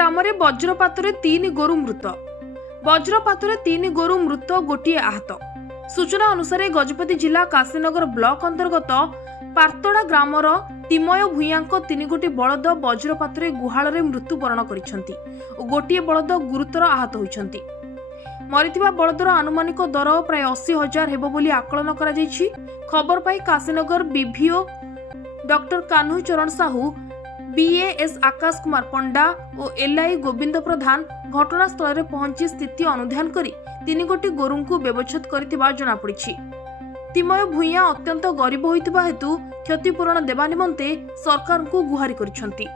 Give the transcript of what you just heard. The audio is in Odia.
ଗ୍ରାମରେ ବଜ୍ରପାତରେ 3 ଗୋରୁ ମୃତ। ବଜ୍ରପାତରେ 3 ଗୋରୁ ମୃତ, ଗୋଟିଏ ଆହତ। ସୂଚନା ଅନୁସାରେ ଗଜପତି ଜିଲ୍ଲା କାଶୀନଗର ବ୍ଲକ ଅନ୍ତର୍ଗତ ପାର୍ତଡ଼ା ଗ୍ରାମର ତିମୟ ଭୂୟାଙ୍କ 3ଗୋଟି ବଳଦ ବଜ୍ରପାତରେ ଗୁହାଳରେ ମୃତ୍ୟୁବରଣ କରିଛନ୍ତି ଓ ଗୋଟିଏ ବଳଦ ଗୁରୁତର ଆହତ ହୋଇଛନ୍ତି। ମରିଥିବା ବଳଦର ଆନୁମାନିକ ଦର ପ୍ରାୟ 80,000 ହେବ ବୋଲି ଆକଳନ କରାଯାଇଛି। ଖବର ପାଇ Kashinagar BVO doctor Kanhu Charan Sahu, BAS Akash Kumar Panda ଓ ଏଲ୍ଆଇ ଗୋବିନ୍ଦ ପ୍ରଧାନ ଘଟଣାସ୍ଥଳରେ ପହଞ୍ଚି ସ୍ଥିତି ଅନୁଧ୍ୟାନ କରି 3ଗୋଟି ଗୋରୁଙ୍କୁ ବ୍ୟବଚ୍ଛେଦ କରିଥିବା ଜଣାପଡ଼ିଛି। ତିମୟ ଭୂୟାଁ ଅତ୍ୟନ୍ତ ଗରିବ ହୋଇଥିବା ହେତୁ କ୍ଷତିପୂରଣ ଦେବା ନିମନ୍ତେ ସରକାରଙ୍କୁ ଗୁହାରି କରିଛନ୍ତି।